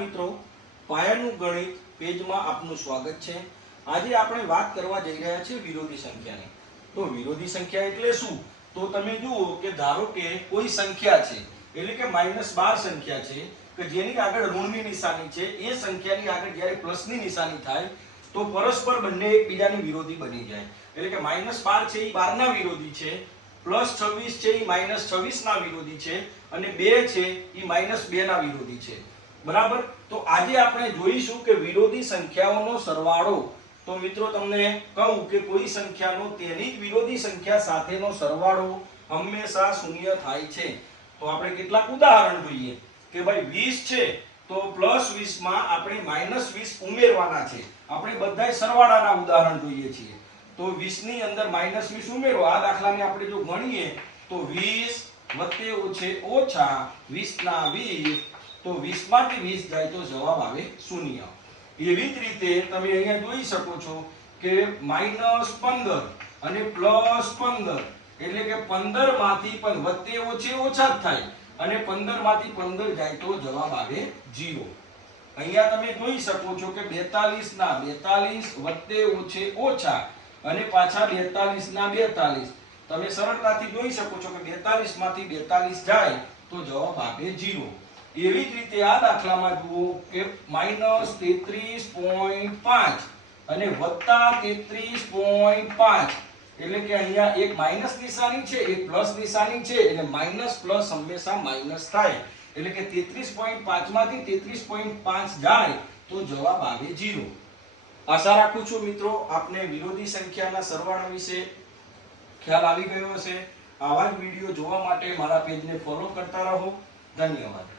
મિત્રો, પાયાનું ગણિત પેજમાં આપનું સ્વાગત છે. આજે આપણે વાત કરવા જઈ રહ્યા છીએ વિરોધી સંખ્યાની. તો વિરોધી સંખ્યા એટલે શું? તો તમે જુઓ કે ધારો કે કોઈ સંખ્યા છે, એટલે કે માઇનસ બાર સંખ્યા છે, કે જેની આગળ ઋણની નિશાની છે, એ સંખ્યાની આગળ જ્યારે પ્લસની નિશાની થાય, તો પરસ્પર બંને એકબીજાની વિરોધી બની જાય. એટલે કે માઇનસ બાર છે એ બારના વિરોધી છે, પ્લસ છવ્વીસ છે એ માઇનસ છવ્વીસ ના વિરોધી છે, અને બે છે એ માઇનસ બેના વિરોધી છે. બરાબર? તો આજે આપણે જોઈશું કે વિરોધી સંખ્યાઓનો સરવાળો. તો મિત્રો, તમને કહું કે કોઈ સંખ્યાનો, તેની જ વિરોધી સંખ્યા સાથેનો સરવાળો હંમેશા શૂન્ય થાય છે. તો આપણે કેટલાક ઉદાહરણ જોઈએ. કે ભાઈ, વીસ છે, તો પ્લસ 20 માં આપણે માઇનસ વીસ ઉમેરવાના છે. આપણે બધા સરવાળાના ઉદાહરણ જોઈએ છીએ. તો 20 ની અંદર માઇનસ વીસ ઉમેરો. આ દાખલાને આપણે જો ગણીએ, તો વીસ વત્તે ઓછે ઓછા 20 ના 20 તો 20 માંથી 20 જાય તો જવાબ આવે શૂન્ય. એવી જ રીતે તમે અહીંયા જોઈ શકો છો કે માઇનસ 15 અને પ્લસ 15 એટલે કે 15 માંથી પણ વત્તે ઓછે ઓછા જ થાય અને 15 માંથી 15 જાય તો જવાબ આવે જીરો. અહીંયા તમે જોઈ શકો છો કે 42 ના 42 વત્તે ઓછે ઓછા અને પાછા 42 ના 42 તમે સરળતાથી જોઈ શકો છો કે 42 માંથી 42 જાય તો જવાબ આપે 0 એવી જ રીતે આ દાખલામાં જુઓ કે માઇનસ તેત્રીસ પોઈન્ટ પાંચ અને વત્તા તેત્રીસ પોઈન્ટ પાંચ. એટલે કે અહીંયા એક માઇનસ નિશાની છે, એક પ્લસ નિશાની છે, એટલે માઇનસ પ્લસ હંમેશા માઇનસ થાય. એટલે કે તેત્રીસ પોઈન્ટ પાંચમાંથી તેત્રીસ પોઈન્ટ પાંચ જાય તો જવાબ આવે જીરો. આશા રાખું છું મિત્રો આપને વિરોધી સંખ્યાના સરવાળા વિશે ખ્યાલ આવી ગયો હશે. આવા જ વીડિયો જોવા માટે મારા પેજને ફોલો કરતા રહો. ધન્યવાદ.